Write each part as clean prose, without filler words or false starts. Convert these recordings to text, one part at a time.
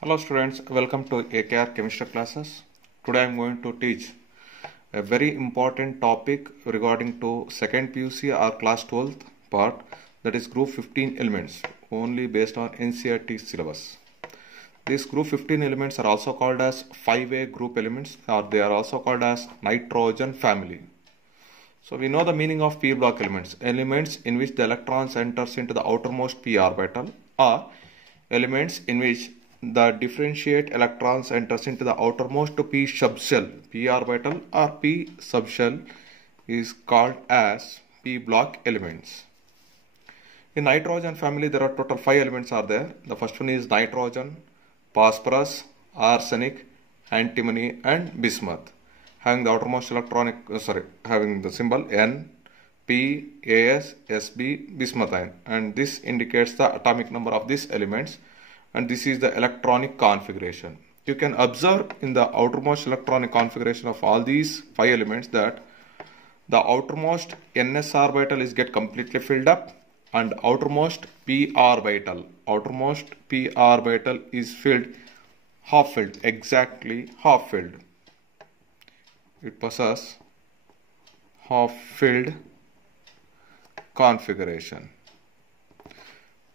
Hello students, welcome to AKR chemistry classes. Today I am going to teach a very important topic regarding to second PUC or class 12th part, that is group 15 elements only based on NCERT syllabus. These group 15 elements are also called as 5A group elements, or they are also called as nitrogen family. So we know the meaning of p block elements in which the electrons enters into the outermost p orbital, or elements in which the differentiate electrons enters into the outermost p subshell. P orbital or p subshell is called as p block elements. In nitrogen family there are total 5 elements are there. The first one is nitrogen, phosphorus, arsenic, antimony and bismuth, having the outermost having the symbol N, P, As, Sb, bismuthine, and this indicates the atomic number of these elements, and this is the electronic configuration. You can observe in the outermost electronic configuration of all these 5 elements that the outermost ns orbital is get completely filled up, and outermost p orbital is filled, half filled, exactly half filled. It possesses half filled configuration.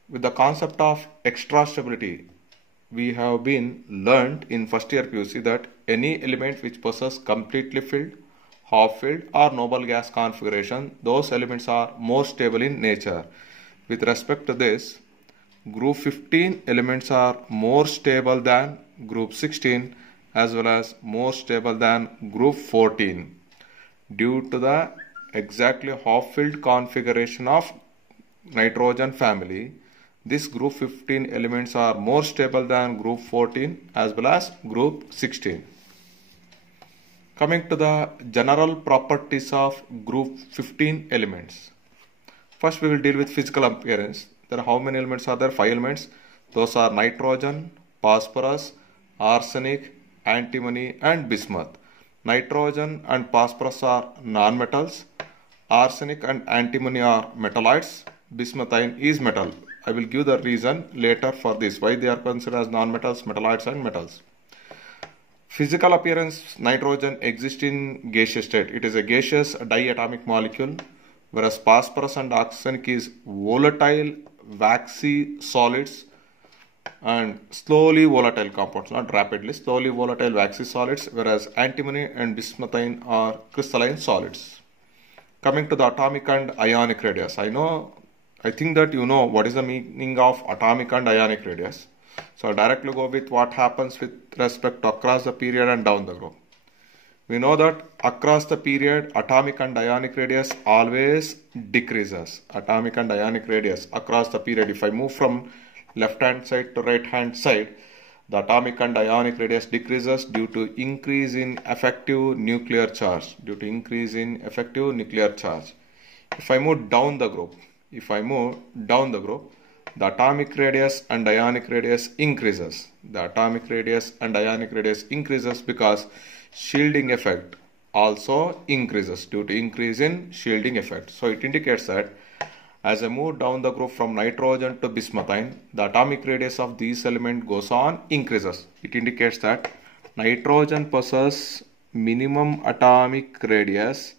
With the concept of extra stability, we have been learned in first year PUC that any element which possesses completely filled, half filled or noble gas configuration, those elements are more stable in nature. With respect to this, group 15 elements are more stable than group 16 as well as more stable than group 14 due to the exactly half filled configuration of nitrogen family. This group 15 elements are more stable than group 14 as well as group 16. Coming to the general properties of group 15 elements. First we will deal with physical appearance. There are how many elements are there? 5 elements. Those are nitrogen, phosphorus, arsenic, antimony and bismuth. Nitrogen and phosphorus are non-metals. Arsenic and antimony are metalloids. Bismuthine is metal. I will give the reason later for this, why they are considered as non-metals, metalloids and metals. Physical appearance, nitrogen exists in gaseous state. It is a gaseous diatomic molecule, whereas phosphorus and arsenic is volatile, waxy solids and slowly volatile compounds, not rapidly, slowly volatile waxy solids, whereas antimony and bismuthine are crystalline solids. Coming to the atomic and ionic radius, I think that you know what is the meaning of atomic and ionic radius. So I'll directly go with what happens with respect to across the period and down the group. We know that across the period, atomic and ionic radius always decreases. Atomic and ionic radius across the period, if I move from left hand side to right hand side, the atomic and ionic radius decreases due to increase in effective nuclear charge. If I move down the group, the atomic radius and ionic radius increases. Because shielding effect also increases due to increase in shielding effect. So it indicates that as I move down the group from nitrogen to bismuthine, the atomic radius of these element goes on increases. It indicates that nitrogen possesses minimum atomic radius,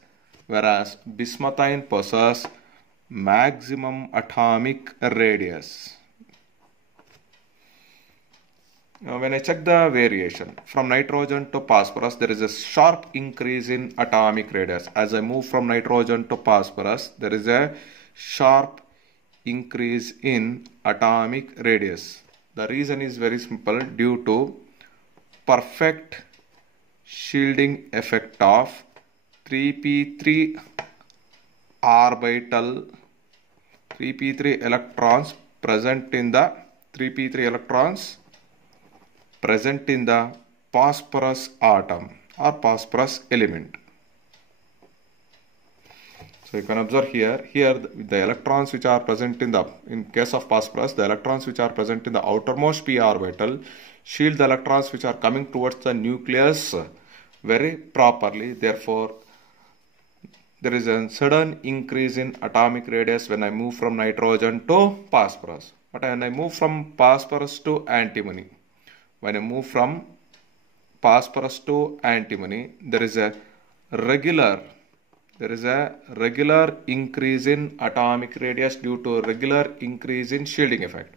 whereas bismuthine possesses maximum atomic radius. Now when I check the variation from nitrogen to phosphorus, there is a sharp increase in atomic radius. As I move from nitrogen to phosphorus, there is a sharp increase in atomic radius. The reason is very simple, due to perfect shielding effect of 3p3 orbital, 3p3 electrons present in the phosphorus atom or phosphorus element. So you can observe here the electrons which are present in case of phosphorus, the electrons which are present in the outermost p orbital shield the electrons which are coming towards the nucleus very properly. Therefore, there is a sudden increase in atomic radius when I move from nitrogen to phosphorus. But when I move from phosphorus to antimony, when I move from phosphorus to antimony, there is a regular increase in atomic radius due to regular increase in shielding effect.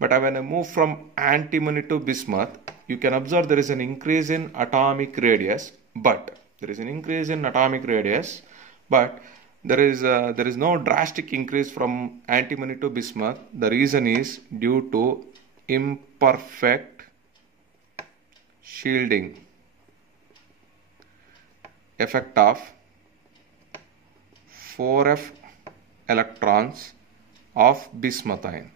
But when I move from antimony to bismuth, you can observe there is an increase in atomic radius, but there is no drastic increase from antimony to bismuth. The reason is due to imperfect shielding effect of 4f electrons of bismuth ion.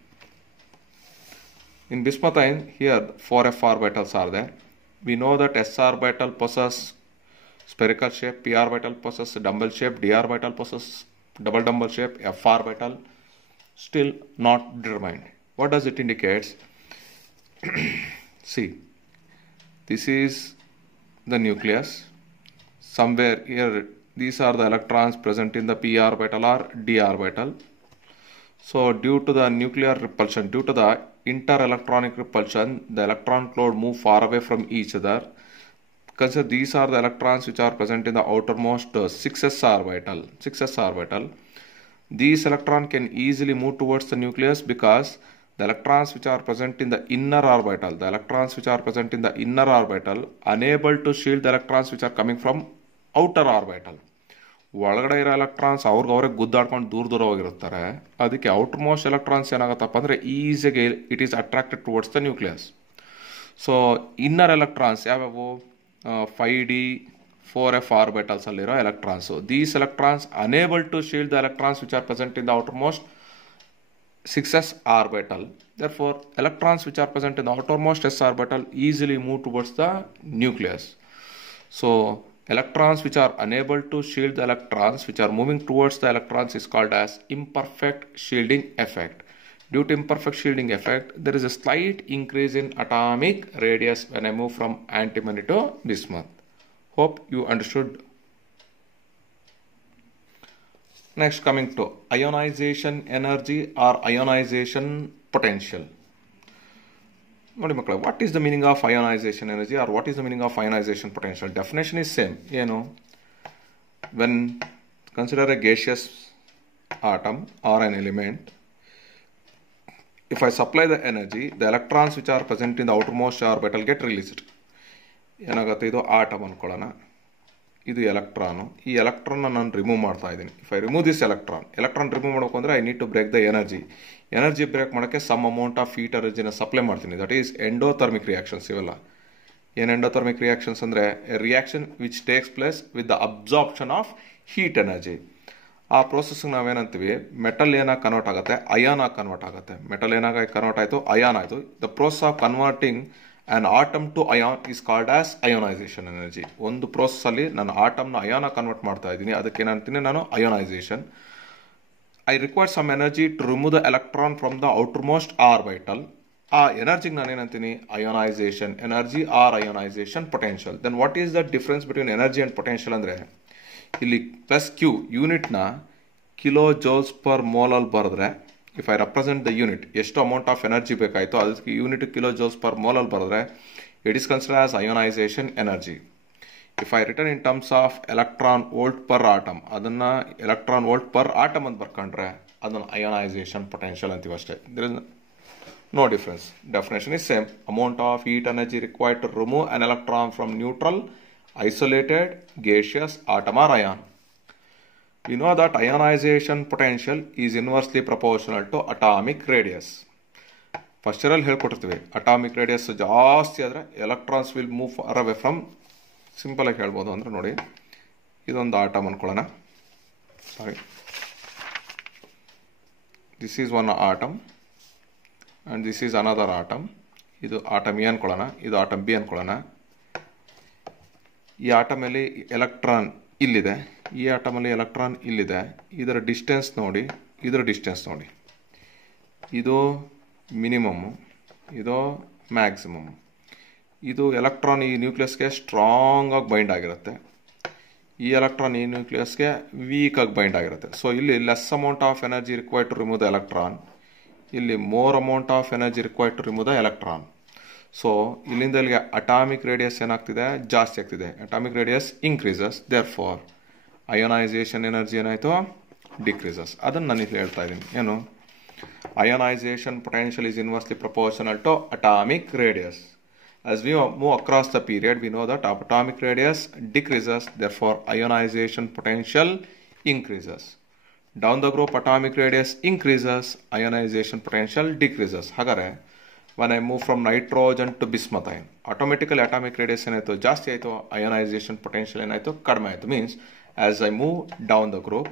In bismuth ion, here 4f orbitals are there. We know that s orbital possesses spherical shape, p orbital possesses dumbbell shape, d orbital possesses double dumbbell shape, f orbital still not determined. What does it indicate? See, this is the nucleus. Somewhere here, these are the electrons present in the p orbital or d orbital. So due to the nuclear repulsion, due to the inter-electronic repulsion, the electron cloud move far away from each other. Consider these are the electrons which are present in the outermost 6s orbital. These electrons can easily move towards the nucleus because the electrons which are present in the inner orbital, unable to shield the electrons which are coming from outer orbital. ಒಳಗಡೆ ಇರೋ electrons ಅವ್ರಿಗೆ ಗುದ್ದಾಡ್ಕೊಂಡು ದೂರ ಹೋಗಿರ್ತಾರೆ. ಅದಕ್ಕೆ outer most electrons ಏನಾಗುತ್ತಪ್ಪ ಅಂದರೆ ಈಸಿಯಾಗಿ it is attracted towards the nucleus. So inner electrons ಯಾವ್ಯಾವು 5d 4f ಆರ್ಬಿಟಲ್ಸ್ ಅಲ್ಲಿರೋ electrons. These electrons unable to shield the electrons which are present in the outermost 6s orbital. Therefore, electrons which are present in the outermost s orbital easily move towards the nucleus. So electrons which are unable to shield the electrons which are moving towards the electrons is called as imperfect shielding effect. Due to imperfect shielding effect, there is a slight increase in atomic radius when I move from antimony to bismuth. Hope you understood. Next, coming to ionization energy or ionization potential. ನೋಡಿ ಮಕ್ಕಳೇ, what is the meaning of ionization energy or what is the meaning of ionization potential? Definition is same. ಏನು? When consider a gaseous atom or an element, if I supply the energy, the electrons which are present in the outermost orbital get released. ಏನಾಗುತ್ತೆ? ಇದು atom ಅನ್ಕೊಳ್ಳೋಣ, ಇದು electron. ಈ electron ನಾನು remove ಮಾಡ್ತಾ ಇದ್ದೀನಿ. If I remove this electron remove ಮಾಡಬೇಕು ಅಂದರೆ I need to break the energy break ಮಾಡೋಕ್ಕೆ ಸಮ್ ಅಮೌಂಟ್ ಆಫ್ ಹೀಟ್ ಎನರ್ಜಿನ ಸಪ್ಲೈ ಮಾಡ್ತೀನಿ. That is endothermic reactions. ಇವೆಲ್ಲ ಏನು ಎಂಡೋಥರ್ಮಿಕ್ ರಿಯಾಕ್ಷನ್ಸ್ ಅಂದರೆ reaction which takes place with the absorption of heat energy. ಆ ಪ್ರೋಸೆಸ್ಗೆ ನಾವೇನಂತೀವಿ, ಮೆಟಲ್ ಏನಾಗಿ ಕನ್ವರ್ಟ್ ಆಗುತ್ತೆ, ಅಯಾನ್ ಆಗಿ ಕನ್ವರ್ಟ್ ಆಗುತ್ತೆ. ಮೆಟಲ್ ಏನಾಗಿ ಕನ್ವರ್ಟ್ ಆಯಿತು, ಅಯಾನ್ ಆಯಿತು. The process of converting an atom to ion is called as ionization energy. ಒಂದು ಪ್ರೋಸೆಸ್ ಅಲ್ಲಿ ನಾನು ಆಟಮ್ನ ಅಯಾನ್ ಕನ್ವರ್ಟ್ ಮಾಡ್ತಾ ಇದ್ದೀನಿ, ಅದಕ್ಕೆ ಏನಂತೀನಿ ನಾನು ionization. I require some energy to remove the electron from the outermost orbital. ಆ ಎನರ್ಜಿಗೆ ನಾನು ಏನಂತೀನಿ, ionization energy or ionization potential. Then what is the difference between energy and potential ಅಂದರೆ, ಇಲ್ಲಿ ಪ್ಲಸ್ ಕ್ಯೂ ಯೂನಿಟ್ನ ಕಿಲೋ ಜೌಲ್ಸ್ ಪರ್ ಮೋಲ್ ಅಲ್ಲಿ ಬರೆದ್ರೆ, if I represent the unit ಎಷ್ಟು ಅಮೌಂಟ್ ಆಫ್ ಎನರ್ಜಿ ಬೇಕಾಯಿತು ಅದಕ್ಕೆ unit kilo joules per mole ಅಲ್ಲಿ ಬರೆದ್ರೆ it is consider as ionization energy. If I return in terms of electron volt per atom, ಅದನ್ನ electron volt per atom ಅಂತ ಬರ್ಕೊಂಡ್ರೆ ಅದನ್ನು ionisation potential ಅಂತೀವಿ ಅಷ್ಟೇ. There is no difference. Definition is same. Amount of heat energy required to remove an electron from neutral isolated gaseous atom or ion. We know that ionization potential is inversely proportional to atomic radius. First ಇಯರಲ್ಲಿ ಹೇಳ್ಕೊಟ್ಟಿರ್ತೀವಿ, atomic radius ಜಾಸ್ತಿ ಆದರೆ electrons will move far away from. Simple ಆಗಿ ಹೇಳ್ಬೋದು ಅಂದರೆ ನೋಡಿ, ಇದೊಂದು atom ಅನ್ಕೊಳ್ಳೋಣ. Sorry, this is one atom and this is another atom. ಇದು ಆಟಮ್ ಎ ಅನ್ಕೊಳ್ಳೋಣ, ಇದು ಆಟಮ್ ಬಿ ಅನ್ಕೊಳ್ಳೋಣ. ಈ ಆಟಮಲ್ಲಿ ಎಲೆಕ್ಟ್ರಾನ್ ಇಲ್ಲಿದೆ, ಈ ಆಟಮಲ್ಲಿ ಎಲೆಕ್ಟ್ರಾನ್ ಇಲ್ಲಿದೆ. ಇದರ ಡಿಸ್ಟೆನ್ಸ್ ನೋಡಿ, ಇದರ ಡಿಸ್ಟೆನ್ಸ್ ನೋಡಿ. ಇದು ಮಿನಿಮಮ್ಮು, ಇದು ಮ್ಯಾಕ್ಸಿಮಮ್. ಇದು ಎಲೆಕ್ಟ್ರಾನ್ ಈ ನ್ಯೂಕ್ಲಿಯಸ್ಗೆ ಸ್ಟ್ರಾಂಗ್ ಆಗಿ ಬೈಂಡ್ ಆಗಿರುತ್ತೆ, ಈ ಎಲೆಕ್ಟ್ರಾನ್ ಈ ನ್ಯೂಕ್ಲಿಯಸ್ಗೆ ವೀಕ್ ಆಗಿ ಬೈಂಡ್ ಆಗಿರುತ್ತೆ. ಸೊ ಇಲ್ಲಿ less amount of energy required to remove the electron, ಇಲ್ಲಿ more amount of energy required to remove the electron. So ಇಲ್ಲಿಂದ ಇಲ್ಲಿಗೆ ಅಟಾಮಿಕ್ ರೇಡಿಯಸ್ ಏನಾಗ್ತಿದೆ, ಜಾಸ್ತಿ ಆಗ್ತಿದೆ. Atomic radius increases, therefore ionization energy ಏನಾಯಿತು, ಡಿಕ್ರೀಸಸ್. ಅದನ್ನು ನಾನು ಇಲ್ಲಿ ಹೇಳ್ತಾ ಇದ್ದೀನಿ. ಏನು, ionization potential is inversely proportional to atomic radius. As we move across the period, we know that atomic radius decreases, therefore ionization potential increases. Down the group, atomic radius increases, ionization potential decreases. Hagare, when I move from nitrogen to bismuthine, automatically atomic radius ಏನಾಯಿತು, ಜಾಸ್ತಿ ಆಯಿತು, ionization potential ಏನಾಯಿತು, ಕಡಿಮೆ ಆಯಿತು. Means, as I move down the group,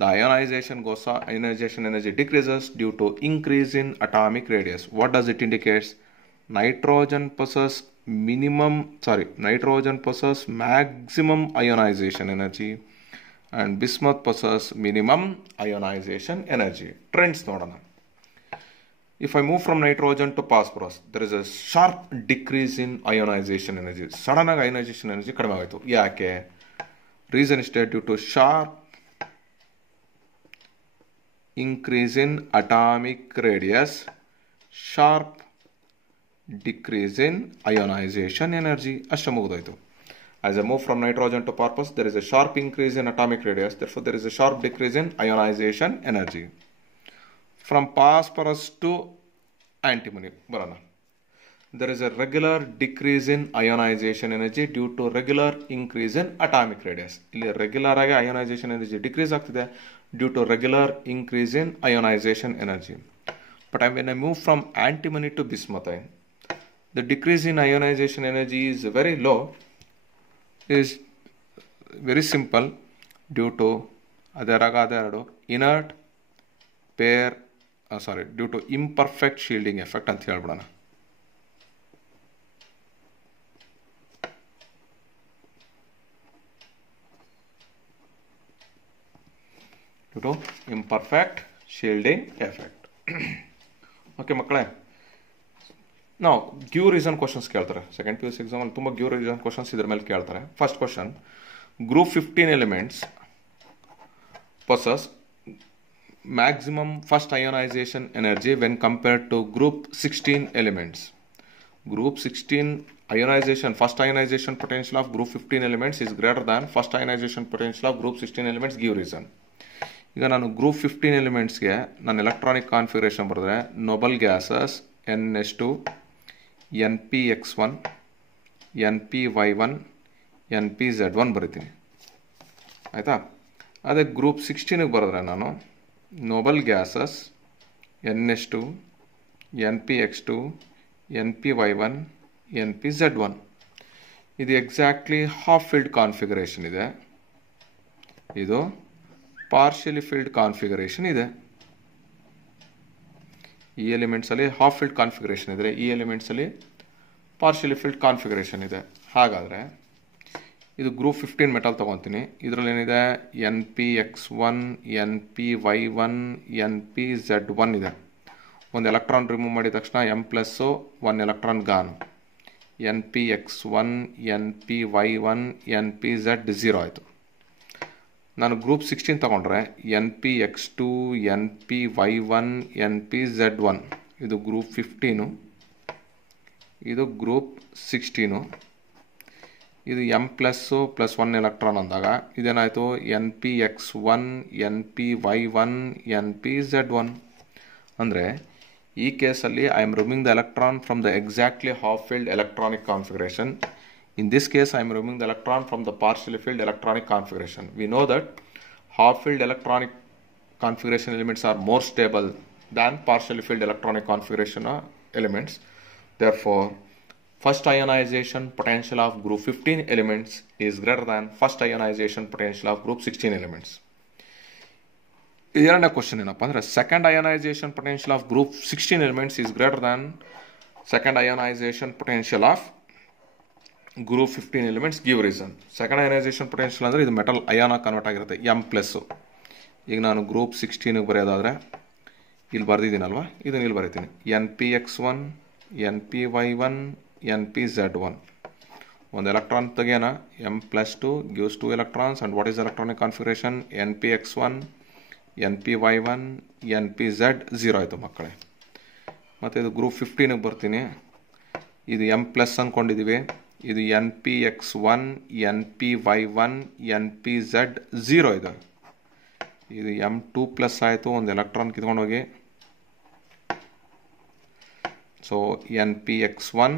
the ionization energy decreases due to increase in atomic radius. What does it indicate? Nitrogen possesses maximum ionization energy and bismuth possesses minimum ionization energy. Trends nodana. If I move from nitrogen to phosphorus, there is a sharp decrease in ionization energy. Sudden ionization energy kadime ayitu. Yake? Reason is due to sharp increase in atomic radius, sharp decrease in ionization energy. ಅಷ್ಟು ಮುಗಿದೋಯ್ತು. As I move from nitrogen to phosphorus, there is a sharp increase in atomic radius, therefore there is a sharp decrease in ionization energy. From phosphorus to antimony ಬರೋಣ. There is a regular decrease in ionization energy due to regular increase in atomic radius. ಇಲ್ಲಿ regular ಆಗಿ ionization energy decrease ಆಗ್ತಿದೆ due to regular increase in ionization energy. But when I move from antimony to bismuthine, the decrease in ionization energy is very low, is very simple due to inert pair, due to imperfect shielding effect ಅಂತ ಹೇಳ್ಬಿಡೋಣ. Due to imperfect shielding effect. Okay ಮಕ್ಕಳೇ, ನಾವು give reason questions ಕೇಳ್ತಾರೆ. Second PUC ಎಕ್ಸಾಮಲ್ಲಿ ತುಂಬ give reason questions ಇದ್ರ ಮೇಲೆ ಕೇಳ್ತಾರೆ. First question, group 15 elements possess maximum first ionization energy when compared to group 16 elements. Group 16 ionization, first ionization potential of group 15 elements is greater than first ionization potential of group 16 elements. Give reason. ಈಗ ನಾನು group 15 ಎಲಿಮೆಂಟ್ಸ್ಗೆ ನಾನು electronic configuration ಬರೆದ್ರೆ Nobel gases NH2, NPX1, NPY1, NPZ1 ಬರಿತೀನಿ. ಆಯಿತಾ? ಅದೇ group 16ಗೆ ಬರೆದ್ರೆ ನಾನು Nobel gases NH2, NPX2, NPY1, NPZ1. ಇದು ಎಕ್ಸಾಕ್ಟ್ಲಿ ಹಾಫ್ ಫಿಲ್ಡ್ ಕಾನ್ಫಿಗರೇಷನ್ ಇದೆ. ಇದು ಪಾರ್ಷಿಯಲಿ ಫಿಲ್ಡ್ ಕಾನ್ಫಿಗರೇಷನ್ ಇದೆ. ಈ ಎಲಿಮೆಂಟ್ಸಲ್ಲಿ ಹಾಫ್ ಫಿಲ್ಡ್ ಕಾನ್ಫಿಗರೇಷನ್ ಇದ್ದರೆ ಈ ಎಲಿಮೆಂಟ್ಸಲ್ಲಿ ಪಾರ್ಷಿಯಲಿ ಫಿಲ್ಡ್ ಕಾನ್ಫಿಗರೇಷನ್ ಇದೆ. ಹಾಗಾದರೆ ಇದು ಗ್ರೂಪ್ 15 ಮೆಟಲ್ ತೊಗೊತೀನಿ. ಇದರಲ್ಲಿ ಏನಿದೆ, NPX1, NPY1, NPZ1 ಇದೆ. ಒಂದು ಎಲೆಕ್ಟ್ರಾನ್ ರಿಮೂವ್ ಮಾಡಿದ ತಕ್ಷಣ M+, 1 electron gone. NPX1, NPY1, NPZ 0 ಆಯಿತು. ನಾನು ಗ್ರೂಪ್ 16 ತಗೊಂಡ್ರೆ NPX2, NPY1, NPZ1. ಇದು ಗ್ರೂಪ್ 15, ಇದು ಗ್ರೂಪ್ 16. ಇದು M++1 ಎಲೆಕ್ಟ್ರಾನ್ ಅಂದಾಗ ಇದೇನಾಯಿತು, NPX1, NPY1, NPZ1. ಅಂದರೆ ಈ ಕೇಸಲ್ಲಿ I am removing the electron from the exactly half filled electronic configuration. In this case, I am removing the electron from the partially filled electronic configuration. We know that half-filled electronic configuration elements are more stable than partially filled electronic configuration elements. Therefore, first ionization potential of group 15 elements is greater than first ionization potential of group 16 elements. ಎರಡನೇ question ಏನಪ್ಪ ಅಂದರೆ, second ionisation potential of group 16 elements is greater than second ionisation potential of group 15 elements. Give reason. Second ionisation potential ಅಂದರೆ ಇದು metal ಅಯಾನ convert ಆಗಿರುತ್ತೆ, M+. ಈಗ ನಾನು group 16ಗೆ ಬರೆಯೋದಾದರೆ ಇಲ್ಲಿ ಬರೆದಿದ್ದೀನಲ್ವ, ಇದನ್ನು ಇಲ್ಲಿ ಬರೀತೀನಿ. NPX1, NPY1, NPZ1. ಒಂದು electron ತೆಗೆಯೋಣ. M+2 gives 2 electrons, and what is electronic configuration? NPX1, NPY1, NPZ 0 ಆಯಿತು ಮಕ್ಕಳೇ. ಮತ್ತು ಇದು ಗ್ರೂಪ್ 15ಗೆ ಬರ್ತೀನಿ. ಇದು m+ ಅಂದ್ಕೊಂಡಿದ್ದೀವಿ. ಇದು npx1 npy1 npz0 ಇದು. ಇದು m2+ ಆಯಿತು, ಒಂದು ಎಲೆಕ್ಟ್ರಾನ್ ಕಿತ್ಕೊಂಡು ಹೋಗಿ. ಸೊ npx1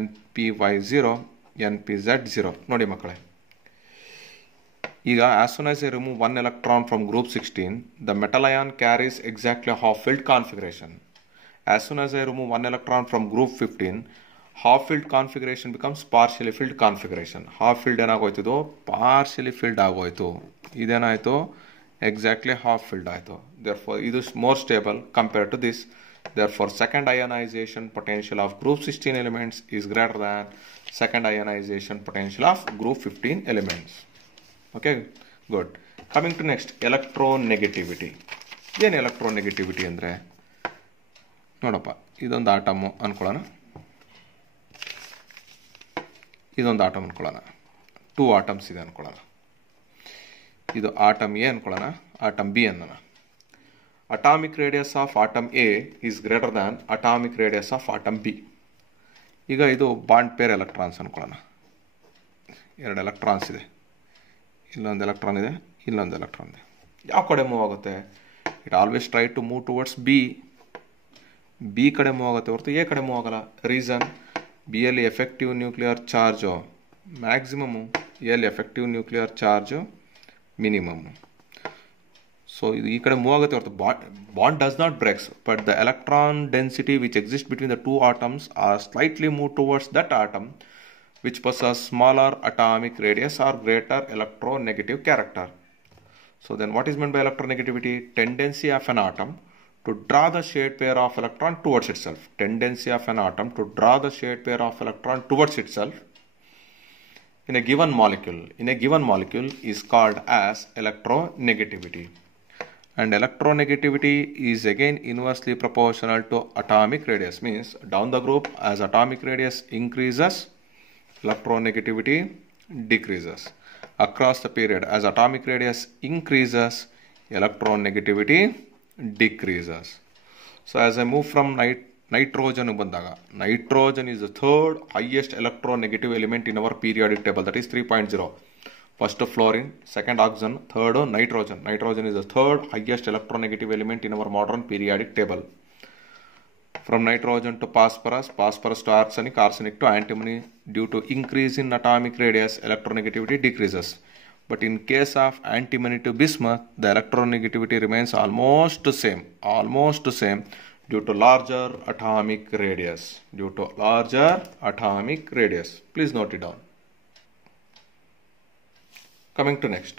npy0 npz0 ನೋಡಿ ಮಕ್ಕಳೇ. ಈಗ as soon as I remove one electron from group 16, the metal ion carries exactly half-filled configuration. As soon as I remove one electron from group 15, half-filled configuration becomes partially filled configuration. Half-filled ಏನಾಗೋಯ್ತು, ಇದು partially filled ಆಗೋಯ್ತು. ಇದೇನಾಯಿತು, exactly half-filled ಆಯಿತು. Therefore, ಇದು more stable compared to this. Therefore, second ionization potential of group 16 elements is greater than second ionization potential of group 15 elements. Okay, good. Coming to next, electronegativity. ಏನು electronegativity ಅಂದರೆ, ನೋಡಪ್ಪ, ಇದೊಂದು atom ಅನ್ಕೊಳ್ಳೋಣ, ಇದೊಂದು atom ಅನ್ಕೊಳ್ಳೋಣ, 2 atoms ಇದೆ ಅನ್ಕೊಳ್ಳೋಣ. ಇದು atom A ಅನ್ಕೊಳ್ಳೋಣ, atom B ಅನ್ನೋಣ. Atomic radius of atom A is greater than atomic radius of atom B. ಈಗ ಇದು ಬಾಂಡ್ ಪೇರ್ ಎಲೆಕ್ಟ್ರಾನ್ಸ್ ಅನ್ಕೊಳ್ಳೋಣ. 2 ಎಲೆಕ್ಟ್ರಾನ್ಸ್ ಇದೆ, ಇಲ್ಲೊಂದು ಎಲೆಕ್ಟ್ರಾನ್ ಇದೆ, ಇಲ್ಲೊಂದು ಎಲೆಕ್ಟ್ರಾನ್ ಇದೆ. ಯಾವ ಕಡೆ ಮೂವ್ ಆಗುತ್ತೆ? It always try to move towards B ಕಡೆ ಮೂವ್ ಆಗುತ್ತೆ ಹೊರತು ಎ ಕಡೆ ಮೂವ್ ಆಗಲ್ಲ. ರೀಸನ್, ಬಿ ಯಲ್ಲಿ ಎಫೆಕ್ಟಿವ್ ನ್ಯೂಕ್ಲಿಯರ್ ಚಾರ್ಜು ಮ್ಯಾಕ್ಸಿಮಮು, ಎಲ್ಲಿ effective nuclear charge minimum. So ಇದು ಈ ಕಡೆ ಮೂವ್ ಆಗುತ್ತೆ ಹೊರತು bond does not breaks, but the electron density which exist between the 2 atoms are slightly move towards that atom which possess smaller atomic radius or greater electronegative character. So then what is meant by electronegativity? Tendency of an atom to draw the shared pair of electron towards itself. Tendency of an atom to draw the shared pair of electron towards itself in a given molecule is called as electronegativity. And electronegativity is again inversely proportional to atomic radius. Means down the group, as atomic radius increases, electronegativity decreases. Across the period, as atomic radius increases, electronegativity decreases. So as I move from nitrogen bandaga, nitrogen is the 3rd highest electronegative element in our periodic table, that is 3.0. First fluorine, second oxygen, third nitrogen. Nitrogen is the 3rd highest electronegative element in our modern periodic table. From nitrogen to phosphorus, phosphorus to arsenic, arsenic to antimony. Due to increase in atomic radius, electronegativity decreases. But in case of antimony to bismuth, the electronegativity remains almost the same due to larger atomic radius. Please note it down. Coming to next,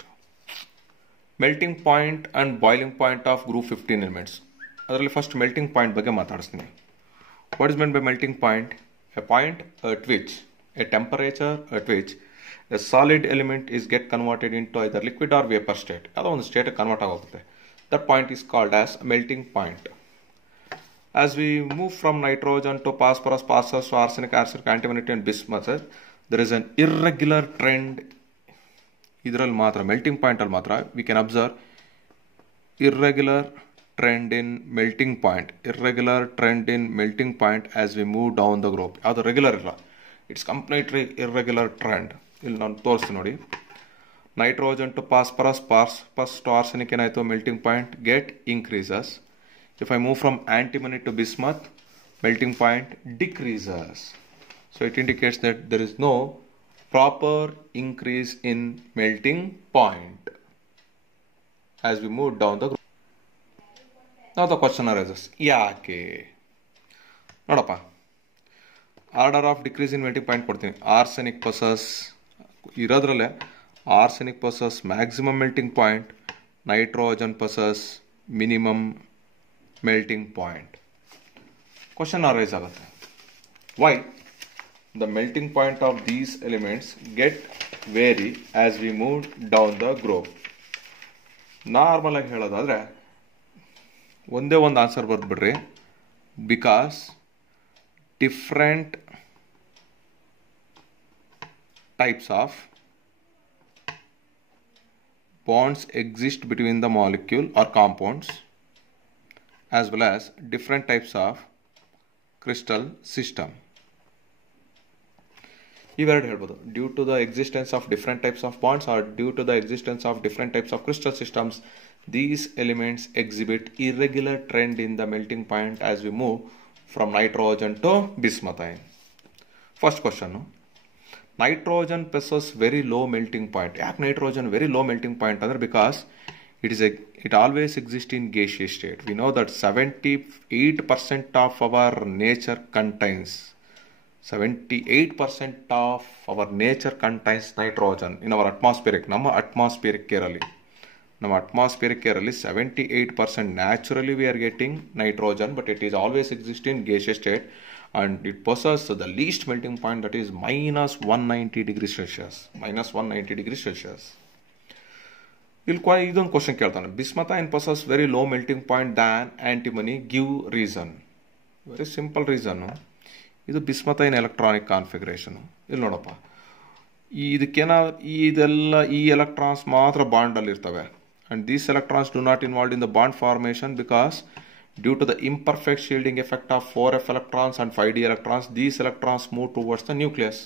melting point and boiling point of group 15 elements. ಅದರಲ್ಲಿ first melting point ಬಗ್ಗೆ ಮಾತಾಡಿಸ್ತೀನಿ. What is meant by melting point? A point at which a temperature at which a solid element is get converted into either liquid or vapour state. ಯಾವುದೋ ಒಂದು state convert ಆಗೋಗುತ್ತೆ. That point is called as melting point. As we move from nitrogen to phosphorus to arsenic, antimony and bismuth, there is an irregular trend. ಇದರಲ್ಲಿ ಮಾತ್ರ melting point ಅಲ್ಲಿ ಮಾತ್ರ we can observe irregular trend in melting point as we move down the group. ಯಾವುದು regular ಇಲ್ಲ, it's completely irregular trend. ಇಲ್ಲಿ ನಾನು ತೋರಿಸ್ತೀನಿ ನೋಡಿ. Nitrogen to phosphorus to arsenic ಏನಾಯಿತು, melting point get increases. If I move from antimony to bismuth, melting point decreases. So it indicates that there is no proper increase in melting point as we move down the group. Now the question arises, ಯಾಕೆ ನೋಡಪ್ಪ, order of decrease in melting point ಕೊಡ್ತೀನಿ. Arsenic possess ಇರೋದ್ರಲ್ಲೇ arsenic possess maximum melting point, nitrogen possess minimum melting point. Question arise ಆಗುತ್ತೆ, why the melting point of these elements get vary as we move down the group. Normal ಆಗಿ ಹೇಳೋದಾದ್ರೆ ಒಂದೇ ಒಂದು answer ಬರೆದ್ಬಿಡ್ರಿ. Because different types of bonds exist between the molecule or compounds as well as different types of crystal system. ಇವೆರಡು ಹೇಳ್ಬೋದು. Due to the existence of different types of bonds or due to the existence of different types of crystal systems, these elements exhibit irregular trend in the melting point as we move from nitrogen to bismuthine. First question, nitrogen possesses very low melting point. Yak nitrogen very low melting point andre because it always exists in gaseous state. We know that 78% of our nature contains 78% of our nature contains nitrogen in our atmospheric, ನಮ್ಮ atmospheric air ಅಲ್ಲಿ. ನಮ್ಮ atmospheric air ಅಲ್ಲಿ 78% naturally we are getting nitrogen, but it is always exist in gaseous state and it possesses the least melting point, that is minus 190 degrees Celsius. Minus 190 degrees Celsius. ಇದೊಂದು question ಕೇಳ್ತಾನೆ, bismuthine possesses very low melting point than antimony, give reason. Very simple reason. ಇದು bismuthine electronic configuration. ಇಲ್ಲಿ ನೋಡಪ್ಪ, ಇದೆಲ್ಲ ಈ electrons ಮಾತ್ರ bond ಅಲ್ಲಿ ಇರ್ತವೆ. And these electrons do not involved in the bond formation because due to the imperfect shielding effect of 4f electrons and 5d electrons, these electrons move towards the nucleus.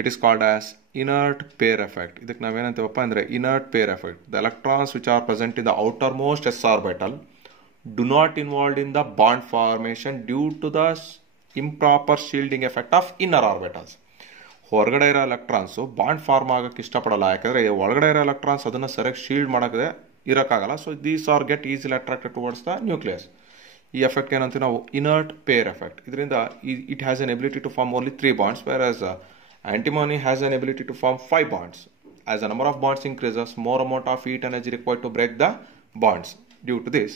It is called as inert pair effect. ಇದಕ್ಕೆ ನಾವೇನಂತೀವಪ್ಪ ಅಂದರೆ inert pair effect. The electrons which are present in the outermost s orbital do not involved in the bond formation due to the improper shielding effect of inner orbitals. ಹೊರಗಡೆ ಇರೋ electrons bond form ಆಗಕ್ಕೆ ಇಷ್ಟಪಡಲ್ಲ, ಯಾಕಂದರೆ ಒಳಗಡೆ ಇರೋ electrons ಅದನ್ನು ಸರಿಯಾಗಿ shield ಮಾಡೋಕ್ಕೆ ಇರೋಕ್ಕಾಗಲ್ಲ. So these are get easily attracted towards the nucleus. ಈ ಎಫೆಕ್ಟ್ ಏನಂತೀವಿ ನಾವು ಇನರ್ಟ್ ಪೇರ್ ಎಫೆಕ್ಟ್. ಇದರಿಂದ it has an ability to form only 3 bonds, whereas antimony has an ability to form 5 bonds. As the number of bonds increases, more amount of heat energy required to break the bonds. Due to this,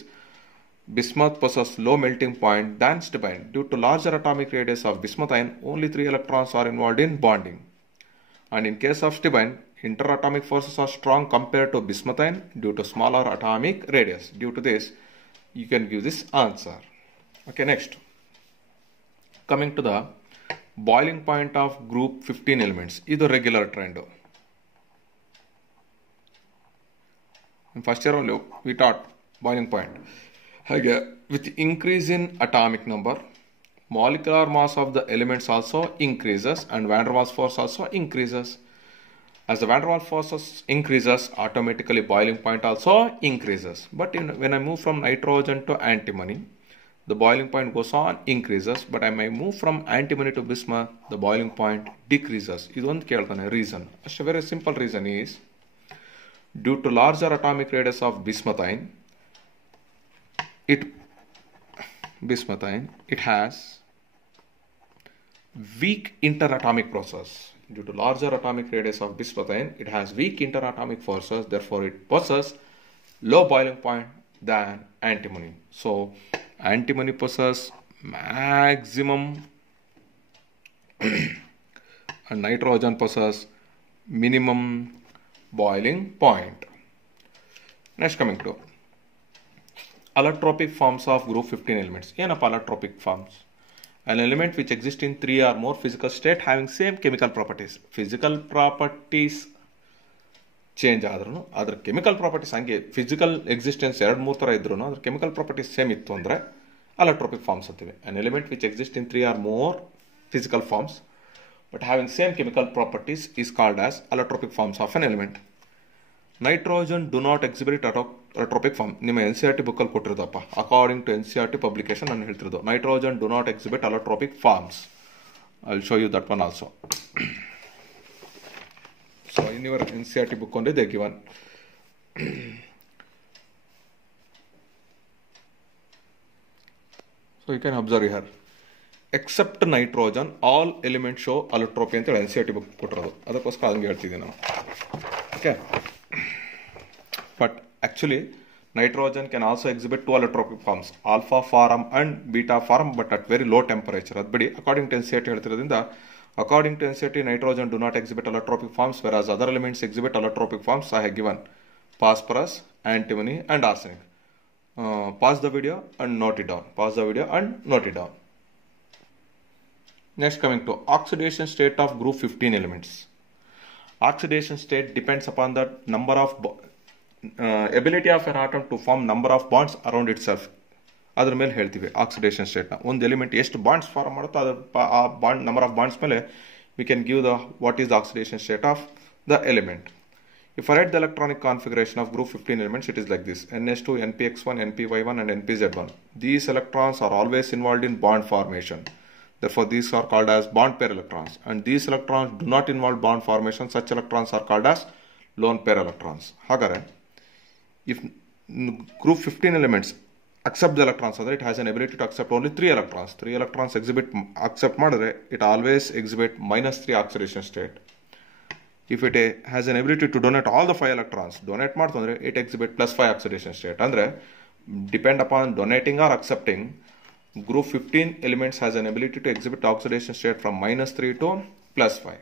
bismuth possesses low melting point than stibine. Due to larger atomic radius of bismuthine, only 3 electrons are involved in bonding. And in case of stibine, interatomic forces are strong compared to bismuthine due to smaller atomic radius. Due to this, you can give this answer. Okay, next. Coming to the boiling point of group 15 elements. This is regular trend. In first year only, we taught boiling point. With increase in atomic number, molecular mass of the elements also increases and van der Waals force also increases. As the van der Waals force increases, automatically boiling point also increases. But when I move from nitrogen to antimony, the boiling point goes on increases, but I may move from antimony to bismuth, the boiling point decreases. Idondu keltane reason. A very simple reason is due to larger atomic radius of bismuthine, it has weak interatomic process. Due to larger atomic radius of bismuthine, it has weak interatomic forces, therefore it possesses low boiling point than antimony. So antimony possesses maximum and nitrogen possesses minimum boiling point. Next, coming to allotropic forms of group 15 elements. ಏನಪ್ಪ allotropic forms? An element which exists in 3 or more physical state having same chemical properties. Physical properties change ಆದ್ರೂ ಅದ್ರ chemical properties ಹಂಗೆ physical existence 2-3 ಥರ ಇದ್ರೂ ಅದ್ರ chemical properties same ಇತ್ತು ಅಂದರೆ allotropic forms ಅಂತೀವಿ. An element which exists in 3 or more physical forms but having same chemical properties is called as allotropic forms of an element. Nitrogen do not exhibit allotropic form. ನಿಮ್ಮ NCERT ಬುಕ್ಕಲ್ಲಿ ಕೊಟ್ಟಿರೋದಪ್ಪ, according to NCERT publication ನಾನು ಹೇಳ್ತಿರೋದು. Nitrogen do not exhibit allotropic forms. I will show you that one also. So in your NCERT book only they given. So you can observe here, except nitrogen all elements show allotropy ಅಂತ NCERT book ಕೊಟ್ಟಿರೋದು, ಅದಕ್ಕೋಸ್ಕರ ಹಂಗೆ ಹೇಳ್ತಿದ್ದೀನಿ ನಾನು. Okay, but actually nitrogen can also exhibit 2 allotropic forms, alpha form and beta form, but at very low temperature. ಅದು ಬಿಡಿ, according to NCERT ಹೇಳ್ತಿರೋದ್ರಿಂದ according to NCERT, nitrogen do not exhibit allotropic forms, whereas other elements exhibit allotropic forms. I have given phosphorus, antimony and arsenic. Pause the video and note it down. Pause the video and note it down. Next, coming to oxidation state of group 15 elements. Oxidation state depends upon the number of ability of an atom to form number of bonds around itself. ಅದ್ರ ಮೇಲೆ ಹೇಳ್ತೀವಿ oxidation ಸ್ಟೇಟ್ನ. ಒಂದು element ಎಷ್ಟು bonds form ಮಾಡುತ್ತೋ ಅದ್ರ ಆ bond number of bonds ಮೇಲೆ we can give what is the oxidation state of the element. If I write the electronic configuration of group 15 elements, it is like this: NH2, NPX1, NPY1 and NPZ1. These electrons are always involved in bond formation. Therefore, these are called as bond pair electrons. And these electrons do not involve bond formation. Such electrons are called as lone pair electrons. Hagare, if group 15 elements accept the electrons, it has an ability to accept only 3 electrons. 3 electrons accept madre, it always exhibit -3 oxidation state. If it has an ability to donate all the 5 electrons, donate ಮಾಡ್ತಂದ್ರೆ it exhibit +5 oxidation state. ಅಂದ್ರೆ depend upon donating or accepting, group 15 elements has an ability to exhibit oxidation state from -3 to +5.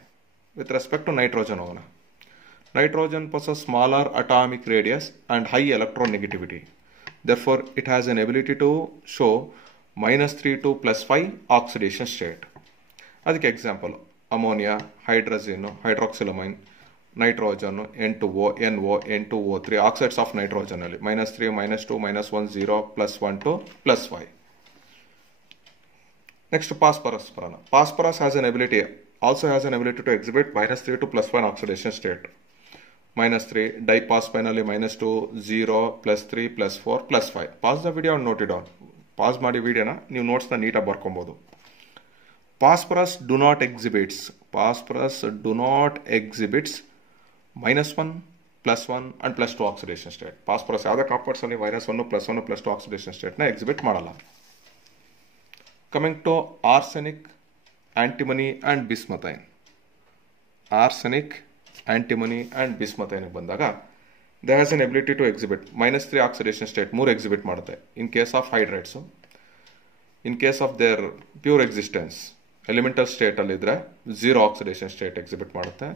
With respect to nitrogen, nitrogen possesses smaller atomic radius and high electronegativity. Therefore, it has an ability to show -3 to +5 oxidation state. ಅದಕ್ಕೆ example, ammonia, hydrazine, hydroxylamine, nitrogen, N2O, NO, N2O3, oxides of nitrogen ಅಲ್ಲಿ -3, -2, -1, 0, +1 to +5. Next, phosphorus. Phosphorus also has an ability to exhibit -3 to +1 oxidation state. -3, diphosphenol -2, 0, +3, +4, +5. Pause the video and note it down. Pause ಮಾಡಿ ವಿಡಿಯೋನ ನೀವು ನೋಟ್ಸ್ನ ನೀಟಾಗಿ ಬರ್ಕೊಬೋದು. Phosphorus do not exhibits -1, +1 and +2 oxidation state. Phosphorus ಯಾವುದೇ compounds ಅಲ್ಲಿ -1, +1, +2 oxidation state ನ exhibit ಮಾಡಲ್ಲ. Coming to arsenic, antimony and bismuthine. Arsenic, antimony and bismuthine ಬಂದಾಗ they has an ability to exhibit -3 oxidation state 3 exhibit ಮಾಡುತ್ತೆ in case of hydrates. In case of their pure existence, elemental state ಅಲ್ಲಿ ಇದ್ರೆ 0 oxidation state exhibit ಮಾಡುತ್ತೆ.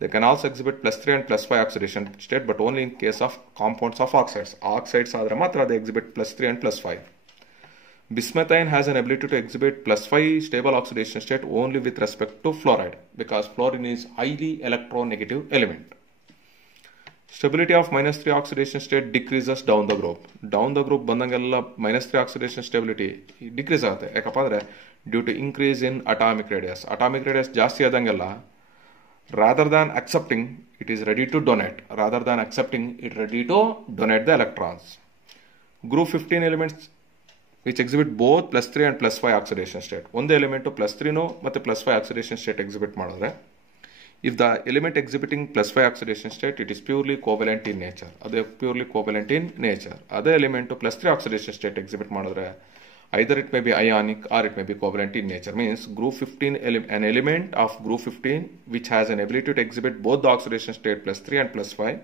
They can also exhibit +3 and +5 oxidation state, but only in case of compounds of oxides. Oxides ಆದ್ರೆ ಮಾತ್ರ they exhibit +3 and +5. Bismuthine has an ability to exhibit +5 stable oxidation state only with respect to fluoride, because fluorine is highly electronegative element. Stability of -3 oxidation state decreases down the group. Down the group ಬಂದಂಗೆಲ್ಲ -3 oxidation stability decrease ಆಗುತ್ತೆ. ಯಾಕಪ್ಪ ಅಂದ್ರೆ due to increase in atomic radius. Atomic radius ಜಾಸ್ತಿ ಆದಂಗೆಲ್ಲ rather than accepting, it is ready to donate. Rather than accepting, it ready to donate the electrons. Group 15 elements which exhibit both +3 and +5 oxidation state. ಒಂದು element +3 ಮತ್ತು +5 oxidation state exhibit ಮಾಡಿದ್ರೆ, if the element exhibiting +5 oxidation state, it is purely covalent in nature. ಅದು purely covalent in nature. ಅದೇ element +3 oxidation state exhibit ಮಾಡಿದ್ರೆ, either it may be ionic or it may be covalent in nature. Means group 15, an element of group 15 which has an ability to exhibit both the oxidation state +3 and +5.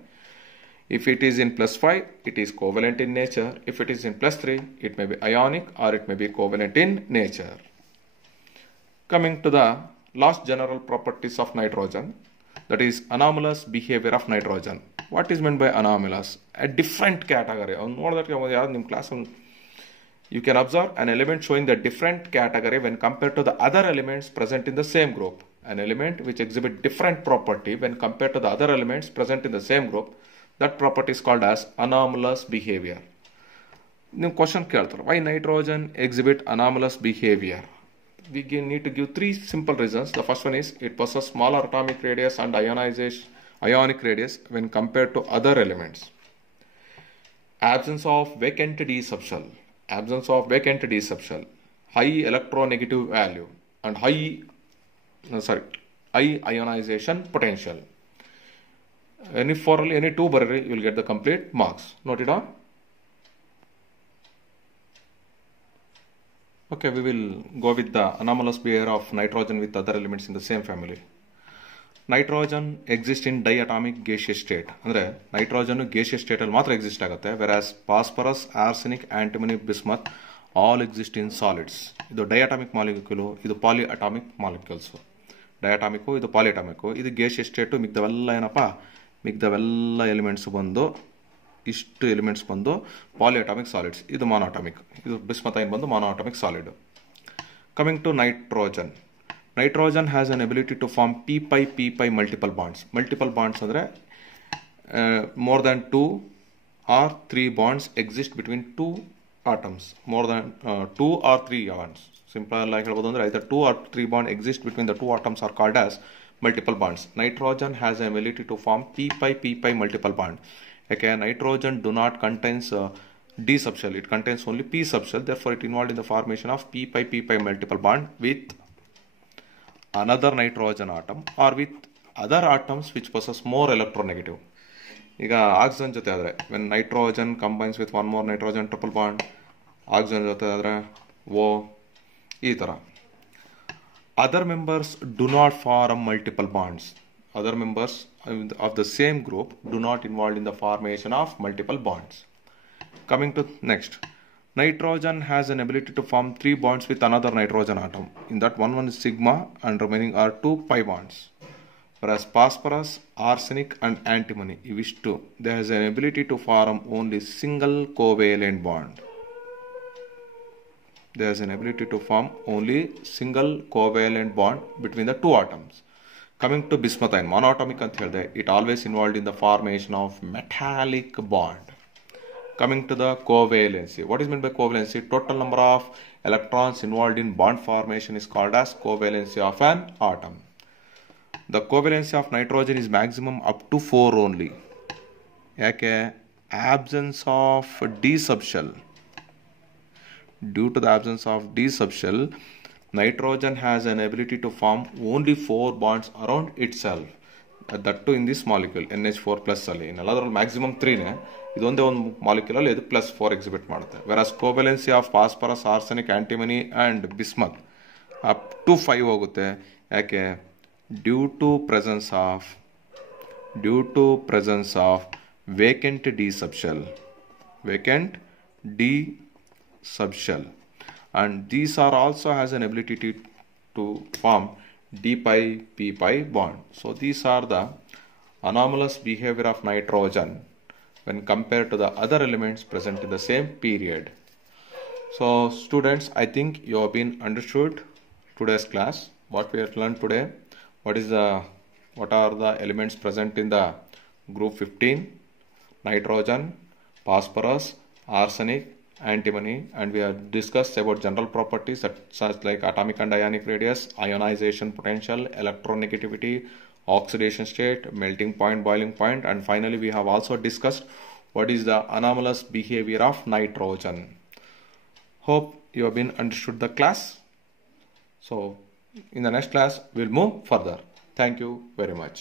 If it is in +5, it is covalent in nature. If it is in +3, it may be ionic or it may be covalent in nature. Coming to the last general properties of nitrogen, that is anomalous behavior of nitrogen. What is meant by anomalous? A different category. You can observe an element showing the different category when compared to the other elements present in the same group. An element which exhibit different property when compared to the other elements present in the same group. That property is called as anomalous behavior. ನೀವು question ಕೇಳ್ತಾರೆ, why nitrogen exhibit anomalous behavior? We need to give 3 simple reasons. The first one is it possesses smaller atomic radius and ionic radius when compared to other elements. Absence of vacant d subshell. High electronegative value and high ionization potential. Any 2 barri, you will get the complete marks. Note it down. Okay, we will go with the anomalous behavior of nitrogen with other elements in the same family. Nitrogen exists in diatomic gaseous state. ಅಂದ್ರೆ nitrogen gaseous state ಅಲ್ಲಿ ಮಾತ್ರ exist ಆಗುತ್ತೆ. Whereas phosphorus, arsenic, antimony, bismuth all exist in solids. ಇದು diatomic molecule, ಇದು polyatomic molecules. Diatomic, ಇದು polyatomic. ಇದು gaseous state. ಮಿಗ್ದವೆಲ್ಲ elements ಬಂದು ಇಷ್ಟು ಎಲಿಮೆಂಟ್ಸ್ ಬಂದು ಪಾಲಿಅಟಾಮಿಕ್ ಸಾಲಿಡ್ಸ್. ಇದು ಮೊನೋಅಟಾಮಿಕ್. ಇದು ಬಿಸ್ಮಥೈನ್ ಬಂದು monoatomic solid. Coming to nitrogen. Nitrogen has an ability to form p multiple bonds. Multiple bonds ಅಂದರೆ more than 2 or 3 bonds exist between 2 atoms. More than 2 or 3 bonds. Simple like either 2 or 3 bonds exist between the two atoms are called as multiple bonds. Nitrogen has an ability to form p pi multiple bond. Okay, nitrogen do not contains D subshell, it contains only P subshell, therefore it involved in the formation of p pi multiple bond with another nitrogen atom or with other atoms which possess more electronegative. ಈಗ oxygen ಜೊತೆ ಆದರೆ when nitrogen combines with one more nitrogen triple bond, oxygen ಜೊತೆ ಆದರೆ O, ಈ ಥರ. Other members do not form multiple bonds. Other members of the same group do not involved in the formation of multiple bonds. Coming to next, nitrogen has an ability to form 3 bonds with another nitrogen atom. In that one is sigma and remaining are 2 pi bonds. Whereas phosphorus, arsenic and antimony, Ivish2, there has an ability to form only single covalent bond. There is an ability to form only single covalent bond between the two atoms. Coming to bismuthine, monatomic ಅಂತ ಹೇಳಿದೆ, it always involved in the formation of metallic bond. Coming to the covalency, what is meant by covalency? Total number of electrons involved in bond formation is called as covalency of an atom. The covalency of nitrogen is maximum up to 4 only. ಯಾಕೆ? Absence of D subshell. Due to the absence of D subshell, nitrogen has an ability to form only 4 bonds around itself. That too in this molecule NH4 plus ಅಲ್ಲಿ. ಇನ್ನೆಲ್ಲದರಲ್ಲಿ maximum 3ನೇ, ಇದೊಂದೇ ಒಂದು molecule ಅಲ್ಲಿ ಇದು plus 4 exhibit ಮಾಡುತ್ತೆ. Whereas covalency of phosphorus, arsenic, antimony and bismuth up to 5 ಹೋಗುತ್ತೆ. ಯಾಕೆ? Due to presence of vacant D subshell. Vacant D subshell, and these are also has an ability to form D pi p pi bond. So these are the anomalous behavior of nitrogen when compared to the other elements present in the same period. So students, I think you have been understood today's class. What we have learned today, what are the elements present in the group 15, nitrogen, phosphorus, arsenic, antimony, and we have discussed about general properties such like atomic and ionic radius, ionization potential, electronegativity, oxidation state, melting point, boiling point, and finally we have also discussed what is the anomalous behavior of nitrogen. Hope you have been understood the class. So in the next class we'll move further. Thank you very much.